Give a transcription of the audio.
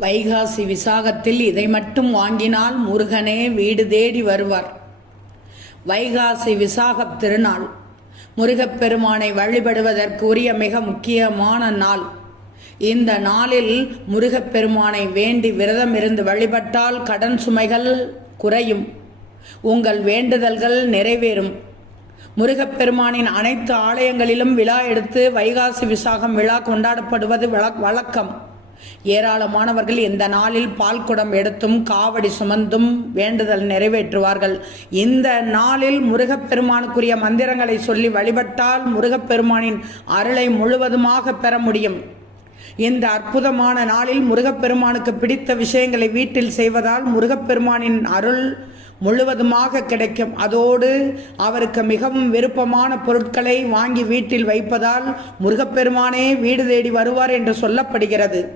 வைகாசி விசாகத்தில் இதை மட்டும் வாங்கினால் முருகனே வீடு தேடி வருவார். வைகாசி விசாகத் திருநாள் முருகப்பெருமானை வழிபடுவதற்குரிய மிக முக்கியமான நாள். இந்த நாளில் முருகப்பெருமானை வேண்டி விரதம் இருந்து வழிபட்டால் கடன் சுமைகள் குறையும், உங்கள் வேண்டுதல்கள் நிறைவேறும். முருகப்பெருமானின் அனைத்து ஆலயங்களிலும் விழா எடுத்து வைகாசி விசாகம் விழா கொண்டாடப்படுவது வழக்கம். ஏராளமானவர்கள் இந்த நாளில் பால் குடம் எடுத்தும் காவடி சுமந்தும் வேண்டுதல் நிறைவேற்றுவார்கள். இந்த நாளில் முருகப்பெருமானுக்குரிய மந்திரங்களை சொல்லி வழிபட்டால் முருகப்பெருமானின் அருளை முழுவதுமாக பெற முடியும். இந்த அற்புதமான நாளில் முருகப்பெருமானுக்கு பிடித்த விஷயங்களை வீட்டில் செய்வதால் முருகப்பெருமானின் அருள் முழுவதுமாக கிடைக்கும். அதோடு அவருக்கு மிகவும் விருப்பமான பொருட்களை வாங்கி வீட்டில் வைப்பதால் முருகப்பெருமானே வீடு தேடி வருவார் என்று சொல்லப்படுகிறது.